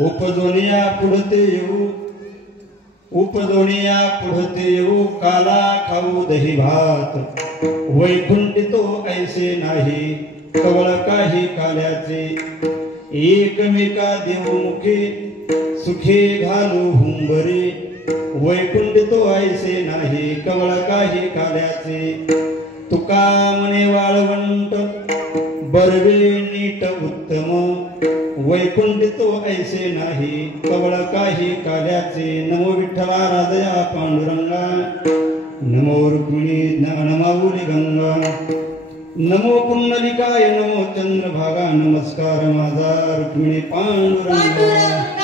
उपदोनिया पुढते येऊ उपदोनिया पुढते येऊ काला खाऊ दही भात वैकुंठी तो ऐसे नाही कवळ काही काल्याचे एकमेका देवमुखे सुखे घालू हुंबरे वैकुंठी तो ऐसे नाही कवळ काही काल्याचे तुका म्हणे वाळवंट बरवे नीट उत्तम वैकुंठी तो ऐसे नाही कवळ काही काल्याचे नमो विठ्ठला राधया पांडुरंगा नमो रुक्मिणी नमावुली गंगा नमो पुंडलिकाय नमो चंद्रभागा नमस्कार माझा रुक्मिणी पांडुरंगा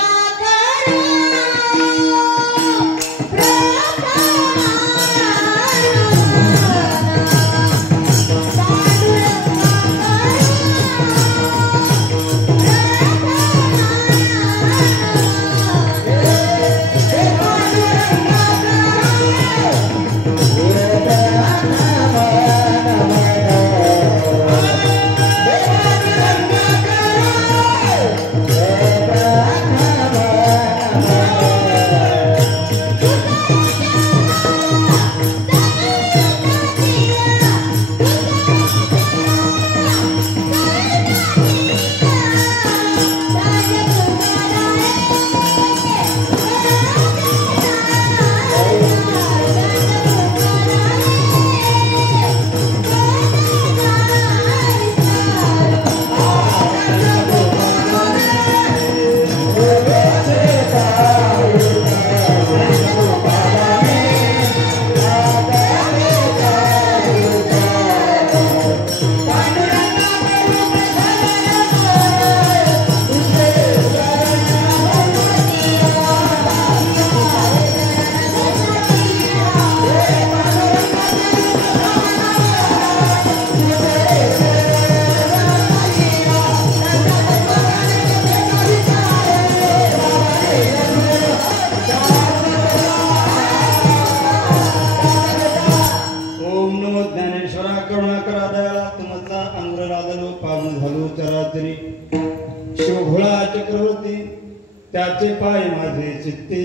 त्याचे पाय माझे चित्ते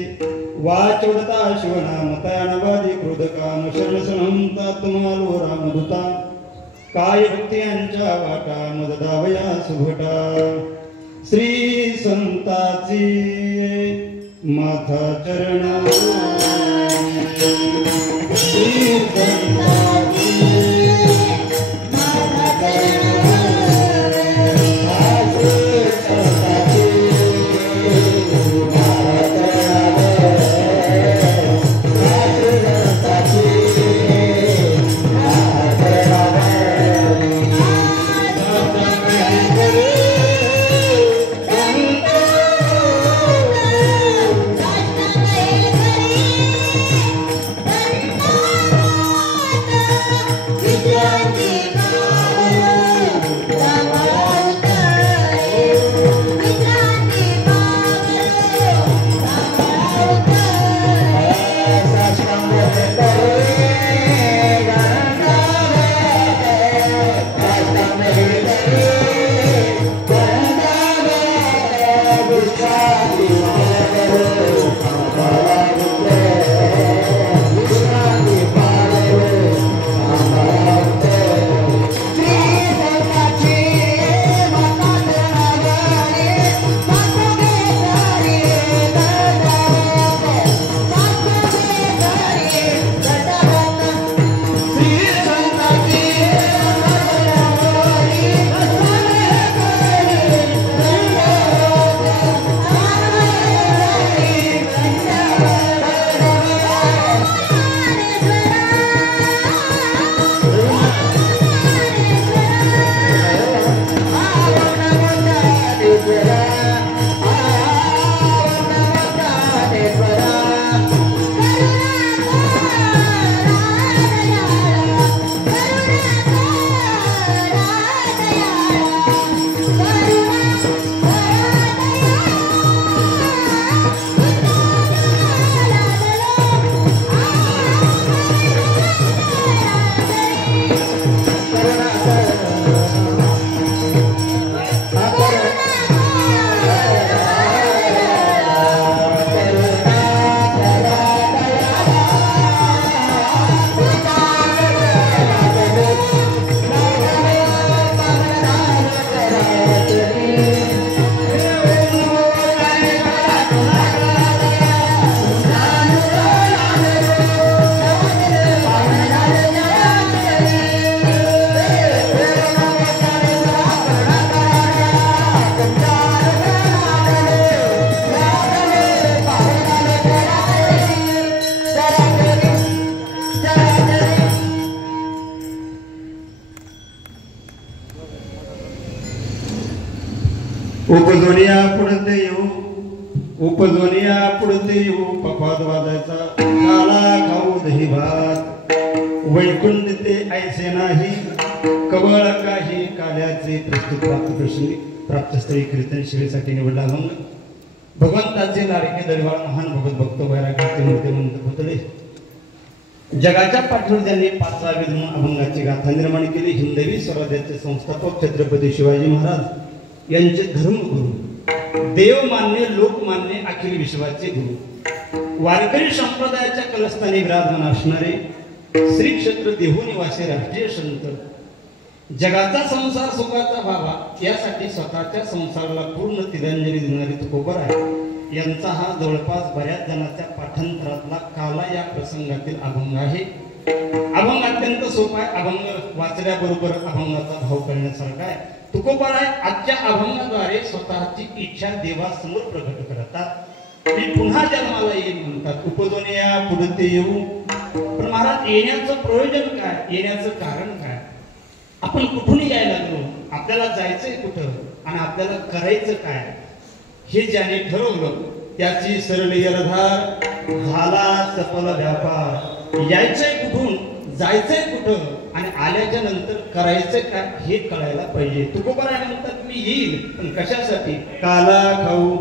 वाचोडता शिवनाम तयानवादी क्रोध काम शरणसनंता तुम्हालो रामदूता काय भक्ती यांच्या वाटा मददावया सुभटा श्री संताची माथा चरणा श्री संताची उपजोनिया पुढते येऊ उपजोनिया पुढते येऊ पपात वाजायचा काला खाऊ दही भात वैकुंठ ते ऐसे नाही कवळ काही काल्याचे प्रस्तुत प्राप्तस्थळी कीर्तन शिवेसाठी निवडला अभंग भगवंताचे लाडके दरबार महान भगवत भक्त वैराग्याचे मूर्तिमंत पुतळे जगाच्या पाठीवर त्यांनी 5 विधून अभंगाची गाथा निर्माण केली हिंदवी स्वराज्याचे संस्थापक छत्रपती शिवाजी महाराज यांचे धर्मगुरु देवमान्य लोकमान्य अखिल विश्वाचे गुरु वारकरी संप्रदायाच्या कलस्थानी विराजमान असणारे श्री क्षेत्र देहू निवासी राष्ट्रीय संत जगाचा संसार सुखाचा व्हावा यासाठी स्वतःच्या संसाराला पूर्ण तिलांजली देणारी तुकोबर आहे यांचा हा जवळपास बऱ्याच जणांच्या पाठांतरातला काला या प्रसंगातील अभंग आहे अभंग अत्यंत सोपा आहे अभंग वाचल्याबरोबर अभंगाचा भाव करण्यासारखा आहे तुकोबर आहे आजच्या अभंगाद्वारे स्वतःची इच्छा देवासमोर प्रकट करतात मी पुन्हा जन्माला येईल म्हणतात उपजोनिया पुढते येऊ पण महाराज येण्याचं प्रयोजन काय येण्याचं कारण काय आपण कुठून यायला लागलो आपल्याला जायचंय कुठं आणि आपल्याला करायचं काय हे ज्याने ठरवलं त्याची सरळ यलधार झाला सफल व्यापार यायचंय कुठून जायचंय कुठं आणि आल्याच्या नंतर करायचं काय हे कळायला पाहिजे तुकोबर म्हणतात मी येईल पण कशासाठी काला खाऊ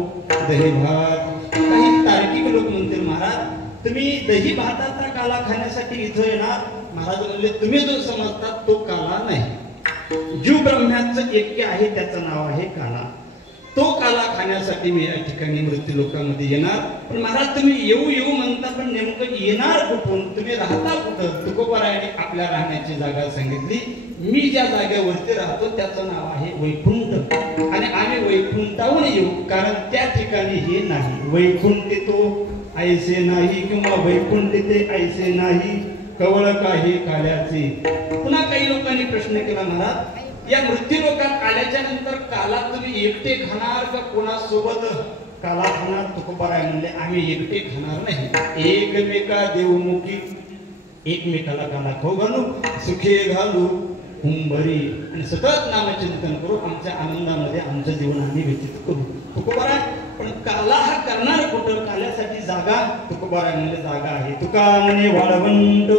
दही भात काही तार्किक लोक म्हणतील महाराज तुम्ही दही भाताचा काला खाण्यासाठी इथं येणार महाराज म्हणले तुम्ही जो समजतात तो काला नाही जीव ब्रह्म्याचं ऐक्य आहे त्याचं नाव आहे काला तो काला खाण्यासाठी मी या ठिकाणी मृत्यू लोकांमध्ये येणार पण महाराज तुम्ही येऊ येऊ म्हणता पण नेमकं येणार कुठून तुम्ही राहता कुठं तुकोबारायाने आपल्या राहण्याची जागा सांगितली मी ज्या जागेवरती राहतो त्याचं नाव आहे वैकुंठ आणि आम्ही वैकुंठाहून येऊ कारण त्या ठिकाणी हे नाही वैकुंठ तो ऐसे नाही किंवा वैकुंठ ते ऐसे नाही कवळ काही काल्याचे पुन्हा काही लोकांनी प्रश्न केला महाराज या मृत्यू लोकात आल्याच्या नंतर काला तुम्ही एकटे खाणार का कोणासोबत काला खाणार तुकोबाराय म्हणले आम्ही एकटे खाणार नाही एकमेका देवमुखी एकमेकाला काला खाऊ घालू सुखे घालू हुंबरी आणि सतत नामचिंतन करू आमच्या आनंदामध्ये आमचं जीवन आम्ही व्यतीत करू तुकोबाराय पण काला हा करणार कुठं काल्यासाठी जागा तुकोबाराय म्हणले जागा आहे तुका म्हणे वाळवंट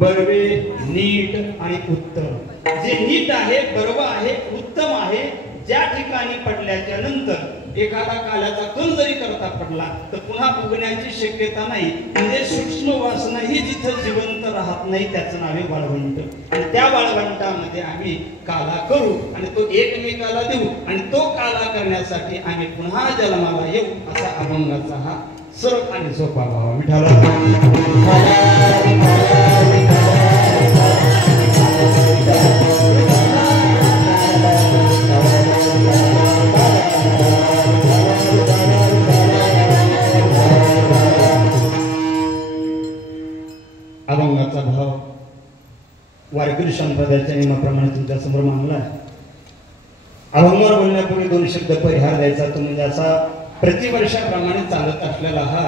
बरवे नीट आणि उत्तम जे नीट आहे बरवा आहे उत्तम आहे ज्या ठिकाणी पडल्याच्या नंतर एखादा काल्याचा कण जरी करता पडला तर पुन्हा उगण्याची शक्यता नाही म्हणजे सूक्ष्म वासनाही जिथं जिवंत राहत नाही त्याचं नाव आहे वाळवंट आणि त्या वाळवंटामध्ये आम्ही काला करू आणि तो एकमेकाला देऊ आणि तो काला करण्यासाठी आम्ही पुन्हा जन्माला येऊ असा अभंगाचा हा सरळ आणि सोपा भाव विठाला अभंगाचा भाव वारकरी संप्रदायाच्या नियमाप्रमाणे तुमच्या समोर मांडला आहे अभंगावर बोलण्यापूर्वी 2 शब्द परिहार द्यायचा तो म्हणजे असा प्रतिवर्षाप्रमाणे चालत असलेला हा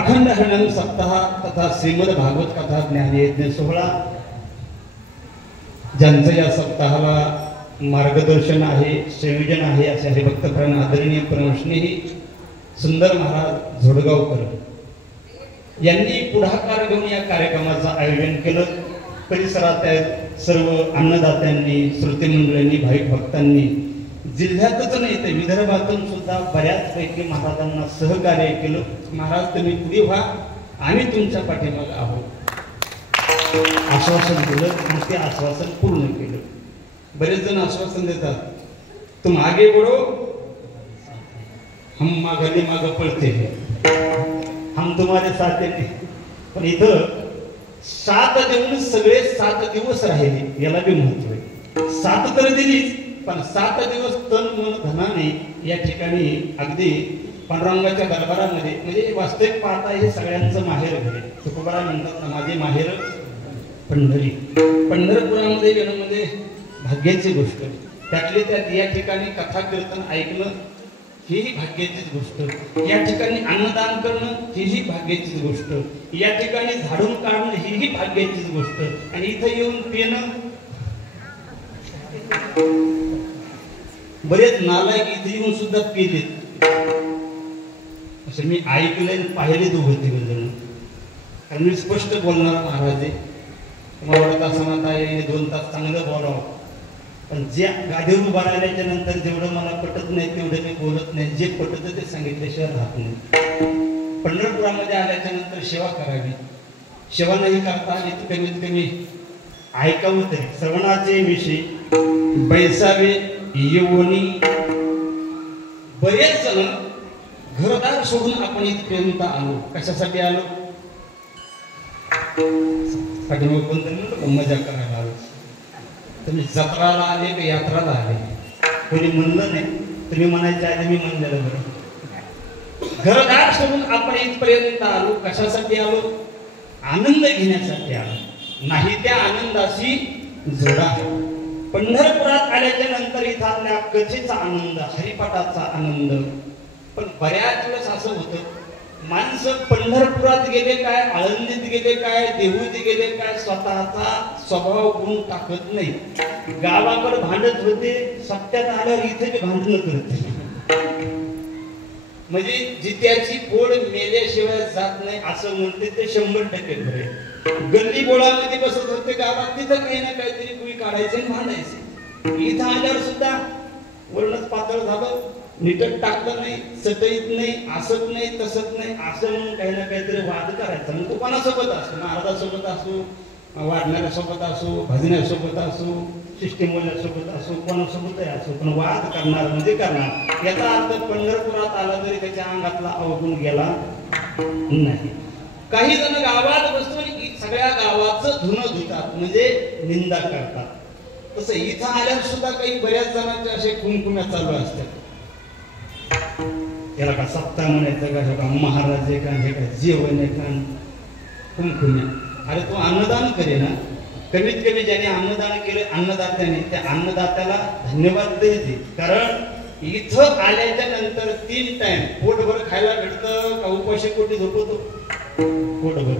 अखंड हरिनाम सप्ताह तथा श्रीमद भागवत कथा ज्ञानयज्ञ सोहळा ज्यांचं या सप्ताहाला मार्गदर्शन आहे संयोजन आहे असे हरिभक्तप्राण आदरणीय परमश्रेणी सुंदर महाराज झोडगावकर यांनी पुढाकार घेऊन या कार्यक्रमाचं आयोजन केलं परिसरात सर्व अन्नदात्यांनी श्रोते मंडळींनी भाविक भक्तांनी जिल्ह्यातच नाही तर विदर्भातून सुद्धा बऱ्याचपैकी महाराजांना सहकार्य केलं महाराज तुम्ही पुढे व्हा आम्ही तुमच्या पाठीमागे आहोत आश्वासन दिलं आणि ते आश्वासन पूर्ण केलं बरेच जण आश्वासन देतात तुम आगे बढ़ो हम मागले माग पळते हम तुम्हारे साथ येते पण इथं 7 देऊन सगळे 7 दिवस राहिले याला बी महत्व आहे 7 तर दिलीच पण 7 दिवस तन मन धनाने या ठिकाणी अगदी पांडुरंगाच्या दरबारामध्ये म्हणजे वास्तविक पाहता हे सगळ्यांचं माहेर आहे तुकोबाराय म्हणतात ना माझे माहेर पंढरी पंढरपुरामध्ये येणं म्हणजे भाग्याची गोष्ट त्यातले त्यात या ठिकाणी कथा कीर्तन ऐकणं हीही भाग्याचीच गोष्ट या ठिकाणी अन्नदान करणं हीही भाग्याचीच गोष्ट या ठिकाणी झाडून काढणं हीही भाग्याचीच गोष्ट आणि इथं येऊन पिणं बरेच नालायक इथे येऊन सुद्धा पेलेत, असं मी ऐकलंय पाहिले दोघं जण. कारण मी स्पष्ट बोलणार महाराज आहे. मला वाटतं असं म्हणता येईल 2 तास चांगलं बोलावं, पण जे गादीवर उभा राहिल्याच्या नंतर जेवढं मला पटत नाही तेवढं मी बोलत नाही. जे पटतं ते सांगितल्याशिवाय राहत नाही. पंढरपुरामध्ये आल्याच्या नंतर सेवा करावी. सेवा नाही करता आली तर कमीत कमी ऐकावं तरी. श्रवणाचे विषय बैसावे येऊनी. बरेच जण घरदार सोडून आपण इथपर्यंत आलो. कशासाठी आलो? मजा करायला आलो. तुम्ही जत्राला आले का यात्राला आले? कोणी म्हणलं नाही, तुम्ही म्हणायच्या आधी मी म्हणलेलं बरं. घरदार सोडून आपण इथपर्यंत आलो. कशासाठी आलो? आनंद घेण्यासाठी आलो. नाही त्या आनंदाशी जोडा. पंढरपुरात आल्याच्या नंतर इथं आपल्या कथेचा आनंद, हरिपाठाचा आनंद. पण बऱ्याच वेळेस असं होतं, माणसं पंढरपुरात गेले काय, आळंदीत गेले काय, देहूत गेले काय, स्वतःचा स्वभाव गुण टाकत नाही. गावाकडे भांडत होते, सप्त्यात आल्यावर इथे ते भांडणं करते. म्हणजे जित्याची पोळ मेल्याशिवाय जात नाही असं म्हणते ते 100% खरे. गल्ली बोळामध्ये बसत होते गावात, तिथं काही ना काहीतरी कुई काढायचे आणि भांडायचे. इथं आल्यावर सुद्धा वर्णच पातळ झालं, नीटच टाकलं नाही, सटईत नाही, असत नाही, तसत नाही, असं म्हणून काही ना काहीतरी वाद करायचा. मग तो कोणासोबत असतो, महाराजासोबत असो, वाढणाऱ्यासोबत असो, भजण्यासोबत असो, शिष्टीमूल्यासोबत असो, कोणासोबतही असो, पण वाद करणार म्हणजे करणार. याचा अर्थ पंढरपुरात आला तरी त्याच्या अंगातला अवगुण गेला नाही. काही जण गावात बसून सगळ्या गावाचं धुणं धुतात, म्हणजे निंदा करतात. तसं इथं आल्यावर सुद्धा काही बऱ्याच जणांचे असे कुंकुम्या चालू असतात. याला का सप्ताह म्हणायचं का, हे का महाराज आहे का, हे का जेवण आहे का, कुंकुम्या. अरे तू अन्नदान करे ना. कमीत कमी ज्याने अन्नदान केले अन्नदात्याने, त्या अन्नदात्याला धन्यवाद देते. कारण इथं आल्याच्या नंतर 3 टाइम पोटभर खायला भेटतं का उपाशी पोटी झोपतो? पोटभर.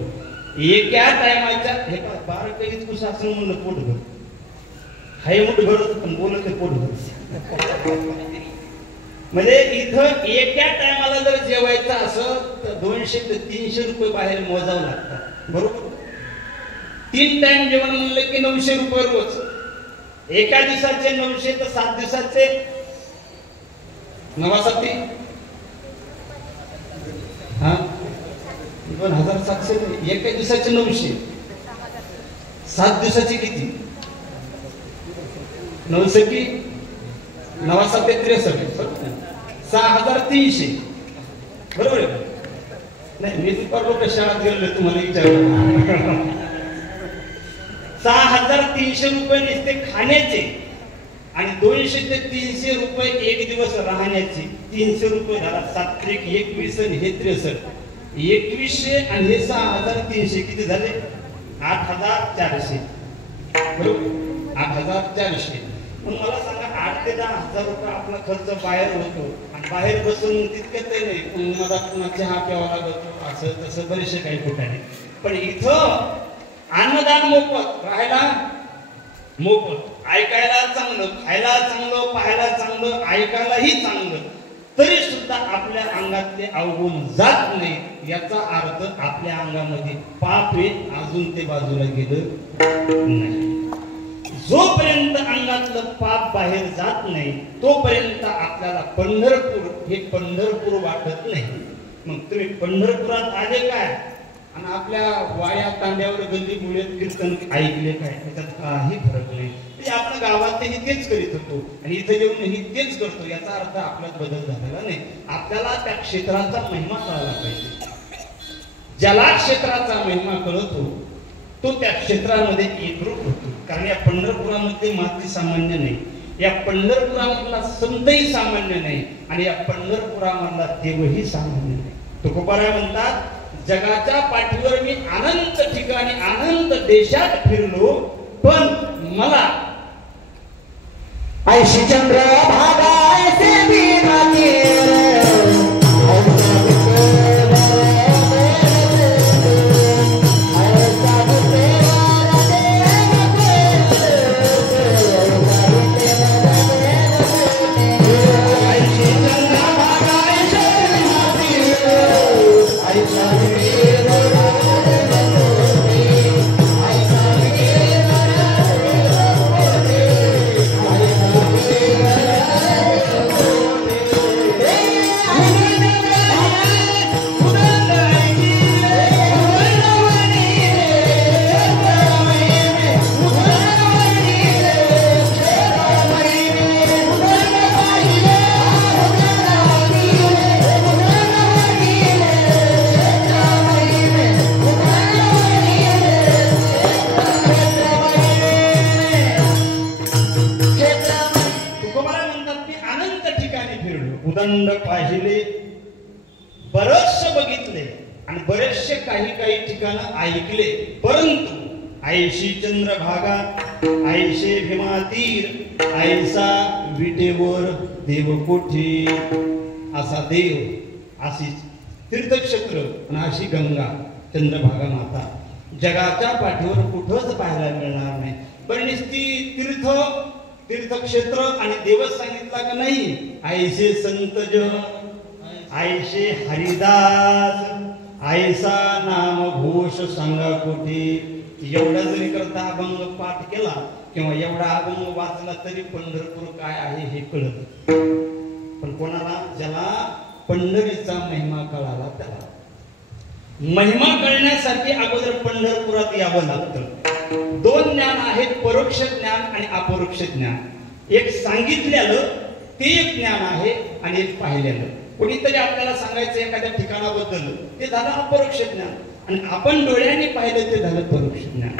एका टायमाच्या हे का 12 काही इतकं शासन म्हणलं पोटभर. हाय मुठभर पण बोलत पोटभर. म्हणजे इथं एका टायमाला जर जेवायचं असं तर 200 ते 300 रुपये बाहेर मोजावं लागतात. बरोबर. 3 टाइम जेवण म्हणलं की 900 रुपये रोज. एका दिवसाचे 900 तर 7 दिवसाचे 9 हा 2700. एका दिवसाचे 900, 7 दिवसाचे किती? 9 की 9 63, 6300. बरोबर आहे. नाही मी दुपार लोक शाळेत गेलो तुम्हाला विचारलं. 6300 रुपये नुसते खाण्याचे आणि 200 ते 300 रुपये एक दिवस राहण्याचे. 300 रुपये झाला 7 त्रिक 21 आणि हे 63. 2100 आणि हे 6300 किती झाले? 8400. बरोबर. 8400. मग मला सांगा 8 ते 10 हजार रुपये आपला खर्च बाहेर होतो आणि बाहेर बसून तितकंच नाही, मला पुन्हा चहा प्यावा लागतो, असं तसं बरेचसे काही ठिकाणी. पण इथं अन्नदान मोफत, राहायला मोफत, ऐकायला चांगलं, खायला चांगलं, पाहायला चांगलं, ऐकायलाही चांगलं, तरी सुद्धा आपल्या अंगातले अवगुण जात नाही. याचा अर्थ आपल्या अंगामध्ये पाप आहे, अजून ते बाजूला गेलं नाही. जोपर्यंत अंगातलं पाप बाहेर जात नाही तोपर्यंत आपल्याला पंढरपूर हे पंढरपूर वाटत नाही. मग तुम्ही पंढरपुरात आले काय आणि आपल्या वाड्या तांड्यावर गल्ली बुळ्यात कीर्तन ऐकले काय, त्याच्यात काही फरक नाही. ते आपण गावातही तेच करीत होतो आणि इथे येऊनही तेच करतो. याचा अर्थ आपल्यात बदल झालेला नाही. आपल्याला त्या क्षेत्राचा महिमा कळायला पाहिजे. ज्याला क्षेत्राचा महिमा कळतो तो त्या क्षेत्रामध्ये एकरूप होतो. कारण या पंढरपुरामध्ये माती सामान्य नाही, या पंढरपुरामधला संतही सामान्य नाही आणि या पंढरपुरामधला देवही सामान्य नाही. तुकोबाराय म्हणतात, जगाच्या पाठीवर मी अनंत ठिकाणी अनंत देशात फिरलो, पण मला ऐशी चंद्र भागायचे खंड पाहिले, बरेचसे बघितले आणि बरेचसे काही ठिकाणं ऐकले, परंतु ऐशी चंद्रभागा, ऐशे भीमातीर, ऐसा विटेवर देवकोठी. असा देव, अशी तीर्थक्षेत्र आणि अशी गंगा चंद्रभागा माता जगाच्या पाठीवर कुठंच पाहायला मिळणार नाही. पण ती तीर्थक्षेत्र आणि देवच सांगितला का नाही, ऐसे संत जन, ऐसे हरिदास, ऐसा नाम घोष सांगा कोठी. एवढा जरी करता अभंग पाठ केला किंवा एवढा अभंग वाचला तरी पंढरपूर काय आहे हे कळत. पण कोणाला, ज्याला पंढरीचा महिमा कळाला त्याला. महिमा कळण्यासाठी अगोदर पंढरपुरात यावं लागतं. दोन ज्ञान आहेत, परोक्ष ज्ञान आणि अपरोक्ष ज्ञान. एक सांगितलेलं ते एक ज्ञान आहे आणि एक पाहिलेलं. कोणीतरी आपल्याला सांगायचं एखाद्या ठिकाणाबद्दल, ते झालं अपरोक्ष ज्ञान, आणि आपण डोळ्यांनी पाहिलं ते झालं परोक्ष ज्ञान.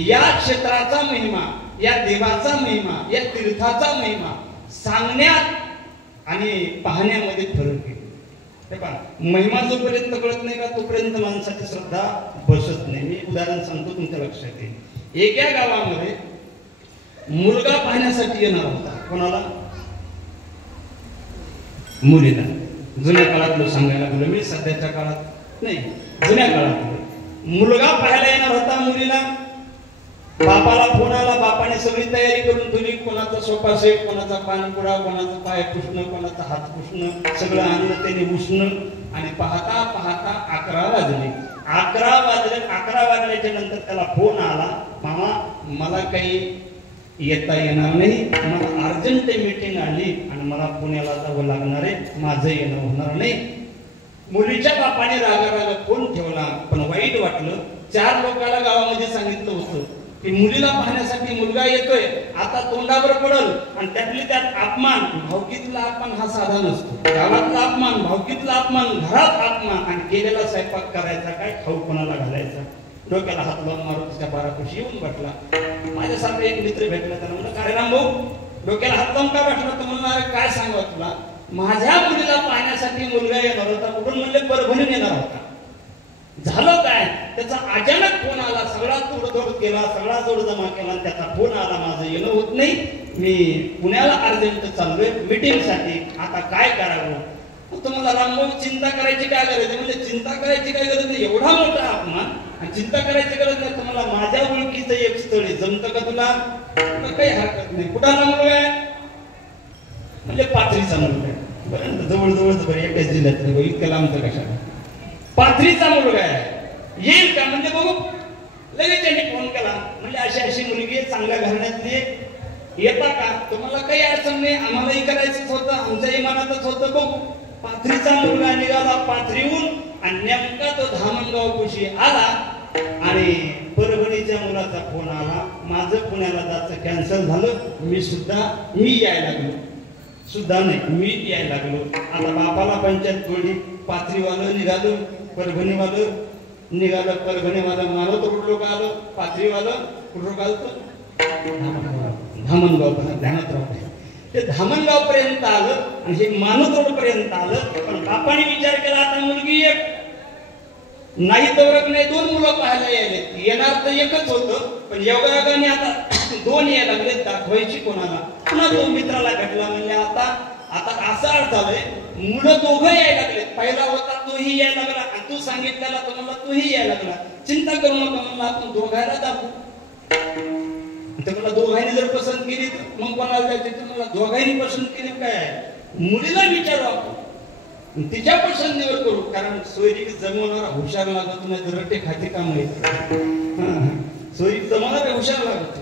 या क्षेत्राचा महिमा, या देवाचा महिमा, या तीर्थाचा महिमा सांगण्यात आणि पाहण्यामध्ये फरक आहे. महिमा जोपर्यंत कळत नाही का तोपर्यंत माणसाची श्रद्धा बसत नाही. मी उदाहरण सांगतो, तुमच्या लक्षात येईल. एका गावामध्ये मुलगा पाहण्यासाठी येणार होता. कोणाला? मुलीला. जुन्या काळातलं सांगायला गेलो मी, सध्याच्या काळात नाही, जुन्या काळात मुलगा पाहायला येणार होता मुलीला. बापाला फोन आला, बापाने सगळी तयारी करून ठेवली. कोणाचा सोफा सेट, कोणाचा पानपुडा, कोणाचा पाय पुसणं, कोणाचा हात पुसणं, सगळं आणलं त्याने उष्णं. आणि पाहता पाहता 11 वाजले. 11 वाजल्याच्या नंतर त्याला फोन आला, मामा मला काही येता येणार नाही, मला अर्जंट मीटिंग आली आणि मला पुण्याला जावं लागणार आहे, माझं येणं होणार नाही. मुलीच्या बापाने रागा फोन ठेवला, पण वाईट वाटलं. 4 लोकांना गावामध्ये सांगितलं होतं की मुलीला पाहण्यासाठी मुलगा येतोय, आता तोंडावर पडल. आणि त्यातली त्यात अपमान, भावकीतला अपमान हा साधा नसतो. गावातला अपमान, भावकीतला अपमान, घरात अपमान, आणि केलेला स्वयंपाक करायचा काय, खाऊ कोणाला घालायचा. डोक्याला हात लावून मारुतीच्या पारापाशी येऊन बसला. माझ्यासारखा एक मित्र भेटला, त्याला म्हणलं काय राम भाऊ डोक्याला हात लावून काय बसला? तर म्हणणार काय सांगावं तुला, माझ्या मुलीला पाहण्यासाठी मुलगा येणार होता. कुठून म्हणले? परभणीत येणार होता. झालं काय, त्याचा अचानक फोन आला, सगळा तोडजोड केला, सगळा जोड जमा केला, त्याचा फोन आला, माझं येणं होत नाही, मी पुण्याला अर्जंट चाललोय मीटिंग साठी, आता काय करावं? तुम्हाला रामभाऊ चिंता करायची काय गरज आहे? म्हणजे चिंता करायची काय गरज नाही, एवढा मोठा अपमान, आणि चिंता करायची गरज नाही. तुम्हाला माझ्या ओळखीचं एक स्थळ आहे, जमतं का तुला? काही हरकत नाही. कुठाला मुलगा आहे? म्हणजे पाथरीचा मुलगा आहे. बरं, जवळजवळच बरं, एकाच जिल्ह्यात, इतकं लांबचं कशाला? पाथरीचा मुलगा आहे, येईल का? म्हणजे बघू. लगेच त्यांनी फोन केला, म्हणजे अशी मुलगी आहे, चांगल्या घराण्यातली, येता का? तुम्हाला काही अडचण नाही, आम्हालाही करायचंच होतं, आमच्याही मनातच होतं. बघू. पाथरीचा मुलगा निघाला पाथरीहून, आणि नेमका तो धामणगाव कुशी आला, आणि परभणीच्या मुलाचा फोन आला, माझं पुण्याला जायचं कॅन्सल झालं, मी यायला लागलो. सुद्धा नाही, मी यायला लागलो. आता बापाला पंचायत जोडली, पाथरीवालं निघालं, परभणीवालं निघालं, परभणीवालं मानवतोड लोक आलं, पाथरीवालं कुठं आलं? धामणगाव. ध्यानात राहू. ते धामणगाव पर्यंत आलं आणि हे मानवतोड पर्यंत आलं. पण बापाने विचार केला, आता मुलगी एक नाही तवरक नाही, 2 मुलं पाहायला यायले, येणार तर एकच होतं, पण योगायोगाने आता 2 यायला लागले, दाखवायची कोणाला? पुन्हा 2 मित्राला भेटला. म्हणजे आता असा अर्थ आलाय, मुलं दोघं यायला लागले. पहिला होता तोही यायला लागला, आणि तू सांगितलेला तर मला तोही यायला लागला. चिंता करू नका, म्हणला आपण दोघायला दाखवू. तर मला दोघांनी जर पसंत केली तर मग कोणाला जायचं? तुम्हाला दोघांनी पसंत केली काय, मुलीला विचारू आपण, तिच्या पसंतीवर करू. कारण सोयरी जमवणारा हुशार लागत नाही, रट्टे खाते काम आहे. सोयरी जमवणारा हुशार लागत.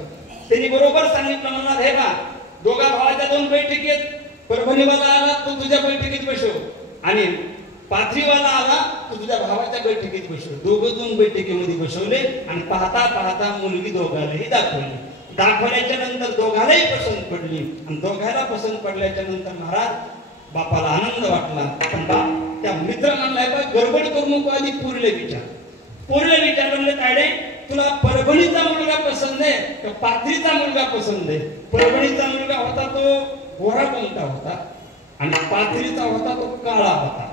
त्यांनी बरोबर सांगितलं, म्हणणार हे का दोघा भावाच्या 2 बैठकी आहेत, परभणीवाला आला तो तुझ्या बैठकीत बसव, आणि पाथरीवाला आला तो तुझ्या भावाच्या बैठकीत बसव. दोघं 2 बैठकीमध्ये बसवले, आणि पाहता पाहता मुलगी दोघांनाही दाखवली. दाखवल्याच्या नंतर दोघांनाही पसंत पडली, आणि दोघांना पसंत पडल्याच्या नंतर महाराज बापाला आनंद वाटला. पण बाप त्या मित्र म्हणलाय, बा गडबड करू नको, आधी पोरीला विचार म्हणले, तायडे तुला परभणीचा मुलगा पसंत आहे का पाथरीचा मुलगा पसंत आहे? परभणीचा मुलगा होता तो गोरा कोणता होता? आणि पाथरीचा होता तो काळा होता.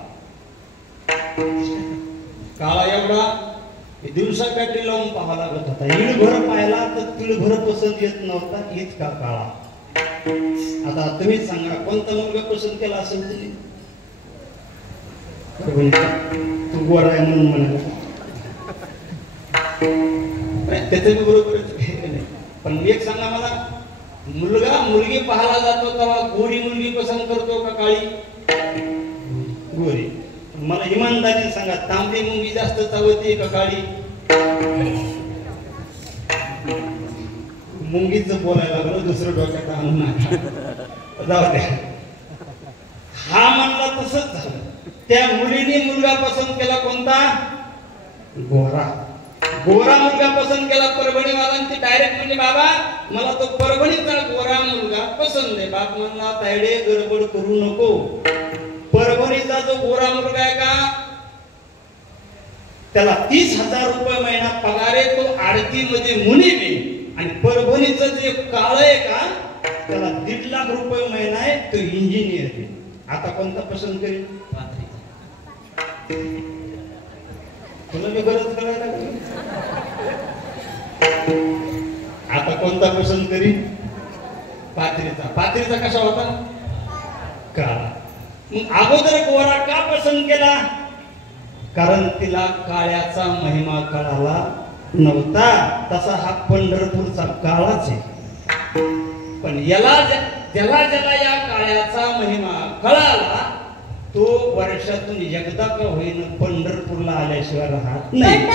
काळा एवढा दिवसा बॅटरी लावून पाहावा लागत होता. इळभर पाहिला तर तिळभर पसंत येत नव्हता, इतका काळा. आता तुम्हीच सांगा कोणता मुलगा पसंत केला असेल तुम्ही? तू गोरा आहे म्हणून म्हणाला त्याचं बरोबरच. पण एक सांगा मला, मुलगा मुलगी पाहायला जातो तेव्हा गोरी मुलगी पसंत करतो का काळी? गोरी. मला इमानदारीने सांगा, तांबडी मुंगी जास्त चावते का काळी? मुंगीच बोलायला लागलो, दुसरं डोक्यात आणून जाऊ द्या. हा म्हणला तसंच झालं. त्या मुलीने मुलगा पसंत केला कोणता? गोरा. गोरा मुलगा पसंत केला परभणीवाल्यांची. डायरेक्ट म्हणजे बाबा मला तो परभणीचा गोरा मुलगा पसंत आहे. बाप म्हणला तायडे गडबड करू नको. परभणीचा जो गोरा मुलगा आहे का त्याला 30,000 रुपये महिना पगार आहे, तो आरतीमध्ये मुनीम आहे. आणि परभणीचं जे काळ आहे का त्याला 1.5 लाख रुपये महिना आहे, तो इंजिनियर आहे. आता कोणता पसंत करेल? तुला मी गरज करायला लागली. आता कोणता पसंत करीन? पाथरीचा. पाथरीचा कसा होता? काळा. मग अगोदर गोरा का पसंत केला? कारण तिला काळ्याचा महिमा कळाला नव्हता. तसा हा पंढरपूरचा काळाच आहे. पण ज्याला ज्याला या काळ्याचा महिमा कळाला तो वर्षातून एकदा का होईन पंढरपूरला आल्याशिवाय राहत नाही.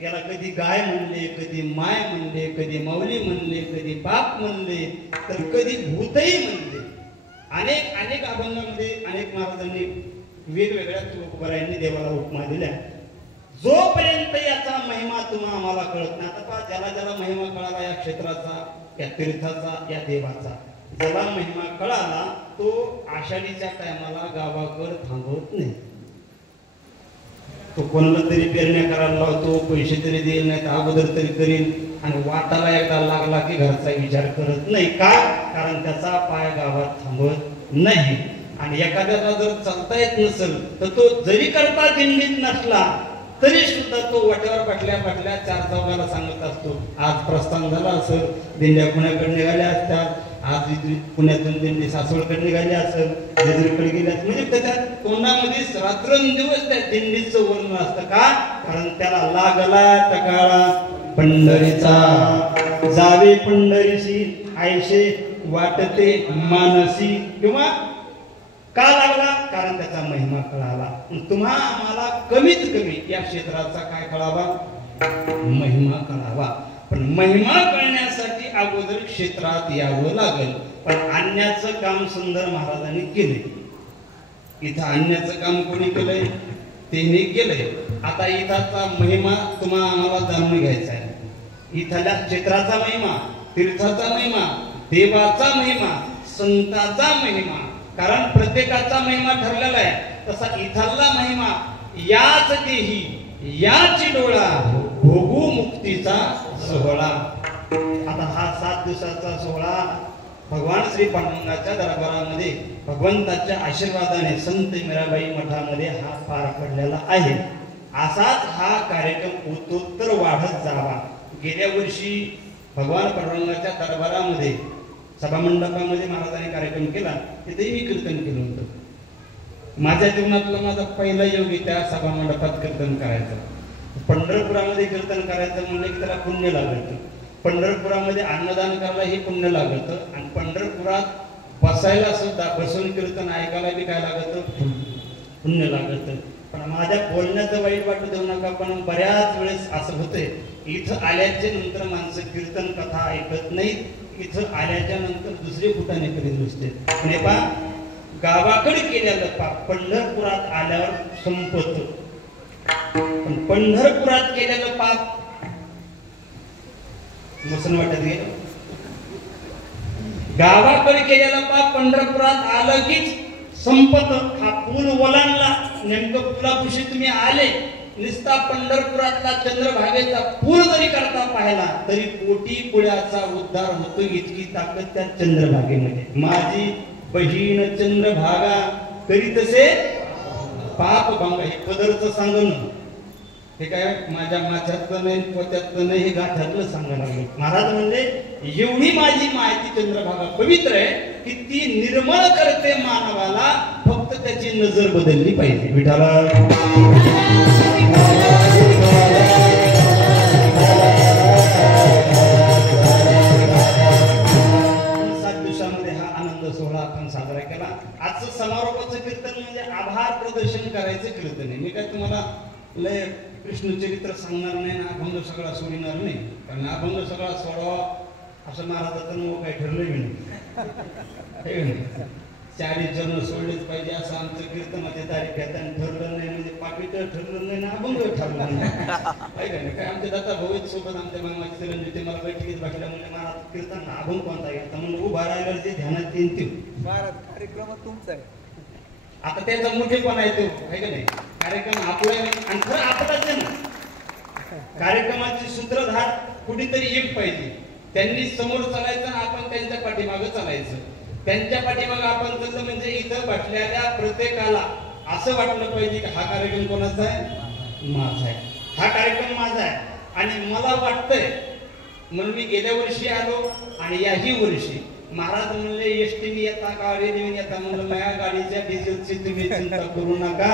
याला कधी गाय म्हणले, कधी माय म्हणले, कधी माऊली म्हणले, कधी बाप म्हणले, तर कधी भूतही म्हणले. अनेक अभंगामध्ये अनेक महाराजांनी वेगवेगळ्या तुकोबारायांनी देवाला उपमा दिल्या. जोपर्यंत याचा महिमा तुम्हा आम्हाला कळत नाही. आता पहा, ज्याला महिमा कळाला या क्षेत्राचा, या तीर्थाचा, या देवाचा, ज्याला महिमा कळाला तो आषाढीच्या टायमाला गावाकर थांबवत नाही. तो कोणाला तरी पेरण्या करायला लावतो, पैसे तरी देईल नाही तर अगोदर तरी करील, आणि वाटाला एकदा लागला की घरचा विचार करत नाही. का? कारण त्याचा पाय गावात थांबत नाही. आणि एखाद्याला जर चालता येत नसेल तर तो जरी करता दिंडीत नसला तरी सुद्धा तो वाट्यावर पाटल्या चार चौघाला सांगत असतो, आज प्रस्थान झाला असेल, दिंड्या पुण्याकडे निघाल्या असतात, आज पुण्यातून दिंडी सासवडकडे निघाली असेल, जेजुरीकडे गेल्या. म्हणजे त्याच्या तोंडामध्येच रात्रंदिवस त्या दिंडीचं वर्णन असतं. का? कारण त्याला लागला टकाळा पंढरीचा, जावे पंढरीशी आयशे वाटते मानसी. किंवा का लागला? कारण त्याचा महिमा कळाला. तुम्हा आम्हाला कमीत कमी या क्षेत्राचा काय कळावा? महिमा कळावा. पण महिमा कळण्यासाठी अगोदर क्षेत्रात यावं लागेल. पण आणण्याचं काम सुंदर महाराजांनी केले. इथं आणण्याचं काम कोणी केलंय? त्यांनी केलंय. आता इथाचा महिमा तुम्हा आम्हाला जाणून घ्यायचा आहे. इथल्या क्षेत्राचा महिमा, तीर्थाचा महिमा, देवाचा महिमा, संताचा महिमा. कारण प्रत्येकाचा महिमा ठरलेला आहे. तसा इथला महिमा याच देही याची डोळा भोगू मुक्तीचा सोहळा. आता हा 7 दिवसाचा सोहळा भगवान श्री पांडुरंगाच्या दरबारामध्ये भगवंताच्या आशीर्वादाने संत मीराबाई मठामध्ये हा पार पडलेला आहे. असाच हा कार्यक्रम उत्तरोत्तर वाढत जावा. गेल्या वर्षी भगवान पांडुरंगाच्या दरबारामध्ये सभामंडपामध्ये महाराजांनी कार्यक्रम केला तिथेही मी कीर्तन केलं होतं. माझ्या जीवनातला माझा पहिला योग त्या सभामंडपात कीर्तन करायचं. पंढरपुरामध्ये कीर्तन करायचं म्हणलं की त्याला पुण्य लागतं. पंढरपुरामध्ये अन्नदान करायला हे पुण्य लागतं आणि पंढरपुरात बसायला सुद्धा बसून कीर्तन ऐकायला बी काय लागतं, पुण्य लागतं. पण माझ्या बोलण्याचं वाईट वाटू देऊ नका, पण बऱ्याच वेळेस असं होतंय इथं आल्याच्या नंतर माणसं कीर्तन कथा ऐकत नाहीत, इथं आल्याच्या नंतर दुसरे कुठाने करीत बसते. पण हे पहा, गावाकडे केलेलं पाप पंढरपुरात आल्यावर संपत, पण पंढरपुरात केलेलं पाप मसन वाटत गेलं. गावाकडे केलेलं पाप पंढरपुरात आलं कीच संपत. हा पूल ओलांडला, नेमकं पुलापुशी तुम्ही आले, निस्ता पंढरपुरातला चंद्रभागेचा पूल जरी करता पाहिला तरी कोटी पुळ्याचा उद्धार होतो, इतकी ताकद त्या चंद्रभागेमध्ये. माझी बहीण चंद्रभागा करी तसे पाप भांगा. हे पदरचं सांगणं हे काय माझ्या माझ्यातलं नाही, पोत्यातलं नाही, हे गाठ्यातलं सांगायला लागलं. महाराज म्हणजे एवढी माझी माहिती चंद्रभागा पवित्र आहे की ती निर्मळ करते मानवाला, फक्त त्याची नजर बदलली पाहिजे. विठाला 7 दिवसामध्ये हा आनंद सोहळा आपण साजरा केला. आजचं समारोपाचं कीर्तन म्हणजे आभार प्रदर्शन करायचं कीर्तन आहे. मी काय तुम्हाला लय कृष्णचरित्र सांगणार नाही ना, अभंग सगळा सोडणार नाही, कारण अभंग सगळा सोडावा असं महाराजाचं नाव काही ठरलं नाही. 40 जण सोडलेच पाहिजे असं आमचं कीर्तनाची तारीख आहे. आणि ठरलं नाही म्हणजे पाकिट ठरलं नाही ना, अभंग ठरलं नाही. काय आमच्या दाता भाऊ सोबत आमच्या मामाची चिरंजीव ते मला बैठकीत बसल्या म्हणजे महाराज कीर्तन अभंग कोणता घेतला म्हणून उभा राहिल्यावर जे ध्यानात येईल ते कार्यक्रम तुमचा आहे. आता त्याचा मोठेपणा आहे तो, आहे का नाही. कार्यक्रम आपला आणि खरं आपलाच आहे ना. कार्यक्रमाचे सूत्रधार कुठेतरी एक पाहिजे. त्यांनी समोर चालायचं, आपण त्यांच्या पाठीमागं चालायचं. त्यांच्या पाठीमागं आपण चाललं म्हणजे इथं बसलेल्या प्रत्येकाला असं वाटलं पाहिजे की हा कार्यक्रम कोणाचा आहे, माझा आहे. हा कार्यक्रम माझा आहे. आणि मला वाटतंय म्हणून मी गेल्या वर्षी आलो आणि याही वर्षी महाराज म्हणले एसटीने येता का रेल्वेने येता, म्हणलं माझ्या गाडीच्या डिझेलची तुम्ही चिंता करू नका,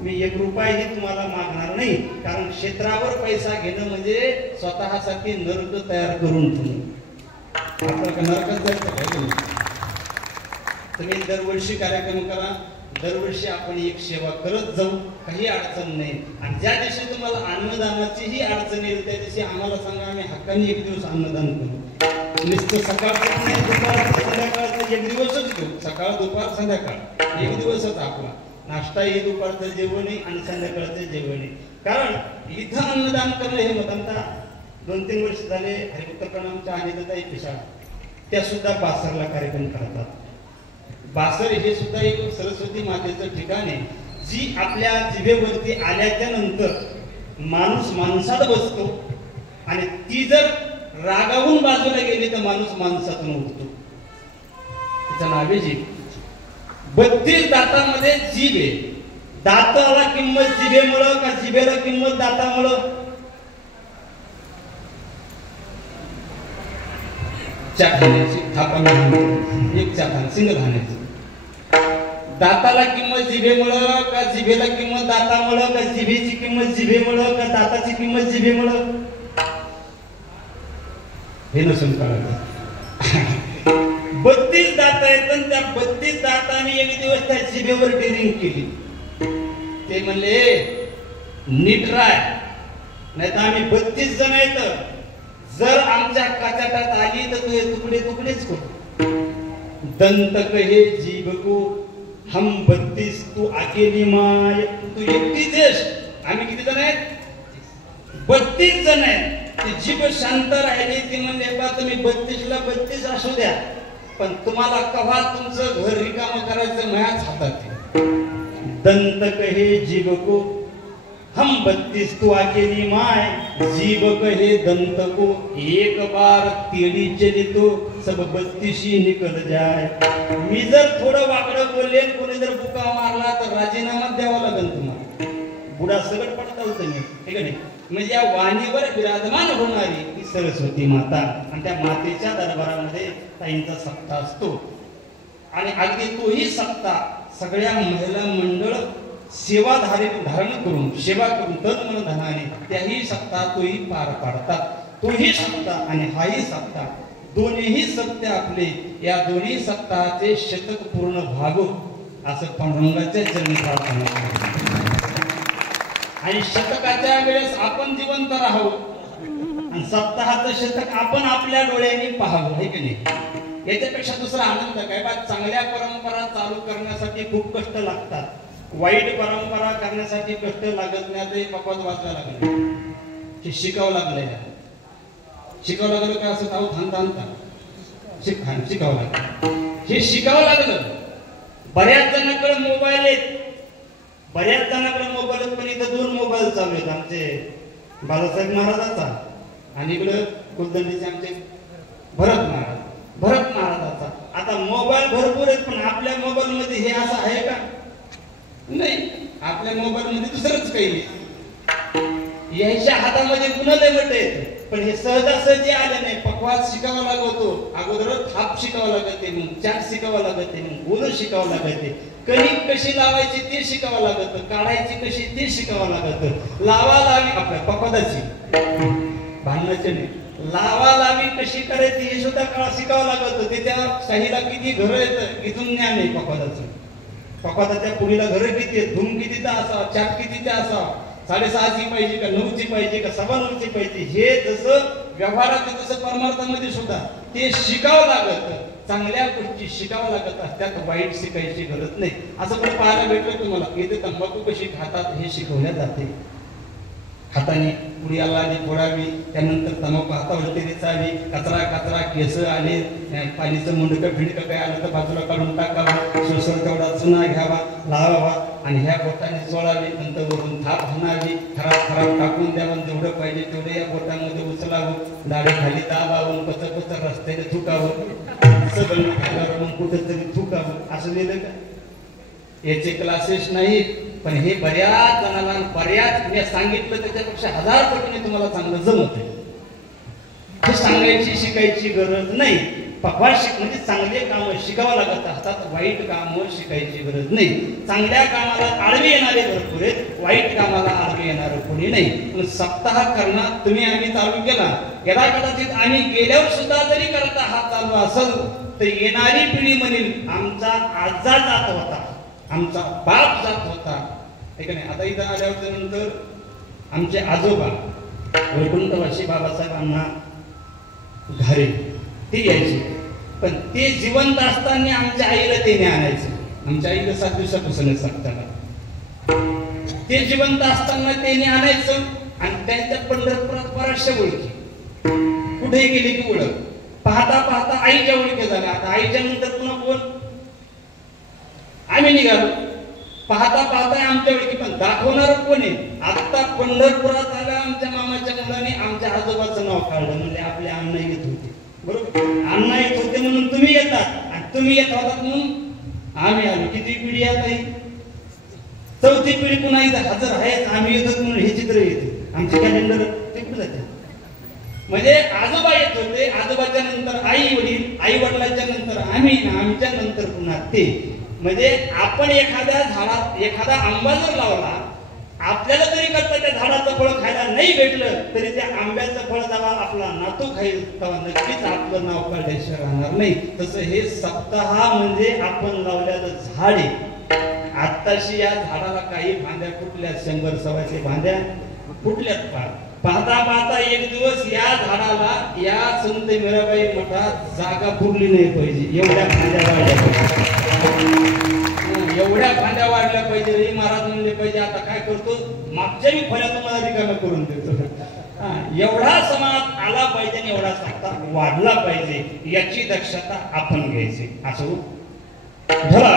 मी 1 रुपयाही तुम्हाला मागणार नाही. कारण क्षेत्रावर पैसा घेणं म्हणजे स्वतःसाठी नरक तयार करून ठेवणं. आपलं नरकच जायचं. तुम्ही दरवर्षी कार्यक्रम करा, दरवर्षी आपण एक सेवा करत जाऊ, काही अडचण नाही. आणि ज्या दिवशी तुम्हाला अन्नदानाचीही अडचण येईल त्या दिवशी आम्हाला सांगा, आम्ही हक्काने 1 दिवस अन्नदान करू. नुसतं सकाळचं नाही, दुपार संध्याकाळचं 1 दिवसच घेऊ. सकाळ दुपार संध्याकाळ 1 दिवसच आपला. नाश्ता हे दुपारचं जेवण आहे आणि संध्याकाळचं जेवण आहे. कारण इथं अन्नदान करणं हे मत आता 2-3 वर्ष झाले हरिभक्तप्रणामच्या अनिताताई पिसाळ त्या सुद्धा बासरला कार्यक्रम करतात. बासर हे सुद्धा एक सरस्वती मातेचं ठिकाण आहे, जी आपल्या जिभेवरती आल्याच्या नंतर माणूस माणसात बसतो आणि ती जर रागावून बाजूला गेली तर माणूस माणसातून उठतो. त्याचं नाव आहे जीभ. 32 दातामध्ये जीभ आहे. दाताला किंमत जिभेमुळं का जिभेला किंमत दातामुळं? खाण्याची थापा एक चाखान सिंगल खाण्याची. दाताला किंमत जिभेमुळं का जिभेला किंमत दातामुळं का जिभेची किंमत जिभेमुळं का दाताची किंमत जिभेमुळं? हे नसून कळलं. 32 दात आहेत आणि त्या 32 दातांनी 1 दिवस त्या जिभेवर टेरिंग केली. ते म्हणले नीट राय, नाही तर आम्ही 32 जण आहेत, जर आमच्या काचाटात आली तर तू तुकडे तुकडेच करू. दंत कहे जीभ को हम 32 तू अकेली माय. तू एकटीच आहेस, आम्ही किती जण आहेत? 32 जण आहेत. ती जीभ शांत राहिली. ती म्हणले बा तुम्ही 32ला 32 असू द्या, पण तुम्हाला कव्हा तुमचं घर रिकामं करायचं माझ्याच हातात. दंत कहे जीभ को हम 32 तू अकेली माय. जीभ कहे दंत को एक बार तेरी चली तो सब 32 निकल जाय. मी जर थोडं वाकडं बोलले, कोणी जर बुका मारला तर राजीनामा द्यावा लागेल तुम्हाला. बुडा सगळं पडता होतं नाही ठीक आहे. म्हणजे या वाणीवर विराजमान होणारी ती सरस्वती माता आणि त्या मातेच्या दरबारामध्ये ताईंचा सप्ताह असतो आणि अगदी तोही सप्ताह सगळ्या महिला मंडळ सेवा धारण करून सेवा करून तन मन धनाने त्याही सप्ताह तोही पार पाडतात. तोही सप्ताह आणि हाही सप्ताह दोन्हीही सप्ताह आपले या दोन्ही सप्ताहाचे शतक पूर्ण व्हावं असं पांडुरंगाच्या चरणी प्रार्थना आणि शतकाच्या वेळेस आपण जिवंत राहावं आणि सप्ताहाचं शतक आपण आपल्या डोळ्यांनी पाहावं आहे की नाही. याच्यापेक्षा दुसरा आनंद काय बा. चांगल्या परंपरा चालू करण्यासाठी खूप कष्ट लागतात. वाईट परंपरा करण्यासाठी कष्ट लागत नाही. ते पकवात वाचायला लागले हे शिकावं लागलंय. शिकावं लागलं काय असं ताऊ थांबता शिकावं लागलं. हे शिकावं लागलं. बऱ्याच जणांकडे मोबाईल आहेत. बऱ्याच जणांकडे मोबाईल आहेत पण इथं 2 मोबाईल चालू आहेत. आमचे बाळासाहेब महाराजांचा आणि इकडं कुलदंडीचे आमचे भरत महाराजांचा. आता मोबाईल भरपूर आहेत पण आपल्या मोबाईल मध्ये हे असं आहे का? नाही. आपल्या मोबाईल मध्ये दुसरंच काही नाही. याच्या हातामध्ये गुन्हा लेमट आहेत पण हे सहजासहजी आले नाही. पकवाद शिकावा लागतो. अगोदर थाप शिकावं लागते मग चाट शिकावं लागते मग बोल शिकावं लागते. कणिक कशी लावायची ते शिकावं लागत. काढायची कशी ते शिकावं लागत. लावा लावी आपल्या पकवादाची भांडणाचे नाही. लावा लावी कशी करायची हे सुद्धा काळ शिकावं लागत. ते त्या शाहीला किती घर येतं इथून ज्ञान आहे पकवादाचं. पकवादाच्या पुढीला घर किती आहेत. धूम कितीचा असावा चाट कितीचा असावा 6:30ची पाहिजे का 9ची पाहिजे का 9:15ची पाहिजे हे जसं व्यवहारात तसं परमार्थामध्ये सुद्धा ते शिकावं लागत. चांगल्या गोष्टी शिकावं लागत असतात. वाईट शिकायची गरज नाही. असं पण पाहायला भेटलं तुम्हाला इथे तंबाखू कशी खातात हे शिकवल्या जाते. हाताने पुढी आली फोडावी त्यानंतर तंबाखू हातावर रिचावी. कचरा केस आले पाणीचं मुंडकं फिंडकं काय आलं तर बाजूला काढून टाकावं. सोसर तेवढा चुना घ्यावा लावावा आणि ह्या बोटाने चोळावी. नंतर वरून थाप हाणावी. खराब टाकून द्यावं. जेवढं पाहिजे तेवढं या बोटामध्ये उचलावं. दाढे खाली दाबावं. पचर रस्त्याने थुकावं. सगळं खाल्यावर कुठंतरी थुकावं असं लिहिलं का? याचे क्लासेस नाहीत पण हे बऱ्याच जणांना बऱ्याच मी सांगितलं त्याच्यापेक्षा 1000 पटीने तुम्हाला चांगलं जमत आहे. हे सांगायची शिकायची गरज नाही. पकवाद म्हणजे चांगले काम शिकावं लागत असतात. वाईट काम शिकायची गरज नाही. चांगल्या कामाला आळवी येणारे भरपूर आहेत. वाईट कामाला आळवी येणार कोणी नाही. पण सप्ताह करणं तुम्ही आम्ही चालू केला याला कदाचित आम्ही गेल्यावर सुद्धा जरी करता हा चालू असेल तर येणारी पिढी म्हणेल आमचा आजा जात होता आमचा बाप जात होता. नाही. आता इथं आल्यावर नंतर आमचे आजोबा वैकुंठवासी बाबासाहेबांना घरे ते यायचे पण ते जिवंत असताना आमच्या आईला ते आणायचं. आमच्या आईला 7 दिवसापासून सप्ताहाला ते जिवंत असताना ते आणायचं आणि त्यांच्या पंढरपुरात बऱ्याचशा ओळखी कुठेही गेले की ओळख पाहता पाहता आईच्या ओळखी झाल्या. आता आईच्या नंतर पुन्हा कोण आम्ही निघालो. पाहता पाहता आमच्या ओळखी पण दाखवणार कोण आहे. आता पंढरपुरात आल्या आमच्या मामाच्या मुलाने आमच्या आजोबाचं नाव काढलं. म्हणजे आपले अण्णा येत होते बरोबर. अण्णा येत होते म्हणून तुम्ही येतात आणि तुम्ही येत होतात म्हणून आम्ही आलो. किती पिढी आता ही 4थी पिढी पुन्हा इथं हजर आहे. आम्ही येतो म्हणून हे चित्र येते. आमचे कॅलेंडर तिकडे जाते. म्हणजे आजोबा येत होते. आजोबाच्या नंतर आई वडील आई वडिलांच्या नंतर आम्ही आमच्या नंतर पुन्हा ते. म्हणजे आपण एखादा आंबा जर लावला आपल्याला जरी करता त्या झाडाचं फळ खायला नाही भेटलं तरी त्या आंब्याचं फळ जेव्हा आपला नातू खाईल तेव्हा नक्कीच आपलं नाव काढल्याशिवाय राहणार नाही. तसं हे सप्ताह म्हणजे आपण लावलेलं झाड आहे. आत्ताशी या झाडाला काही फांद्या फुटल्या 100-125 फांद्या फुटल्यात. पाहता पाहता एक दिवस या झाडाला या संत मीराबाई मठात जागा पुरली नाही पाहिजे एवढ्या फांद्या वाढल्या पाहिजे. एवढ्या फांद्या वाढल्या पाहिजे. हे महाराज म्हणले पाहिजे आता काय करतो मागच्या मी फळ्या तुम्हाला रिकाम्या करून देतो. एवढा समाज आला पाहिजे आणि एवढा सप्ताह वाढला पाहिजे याची दक्षता आपण घ्यायची. असं ठरवा.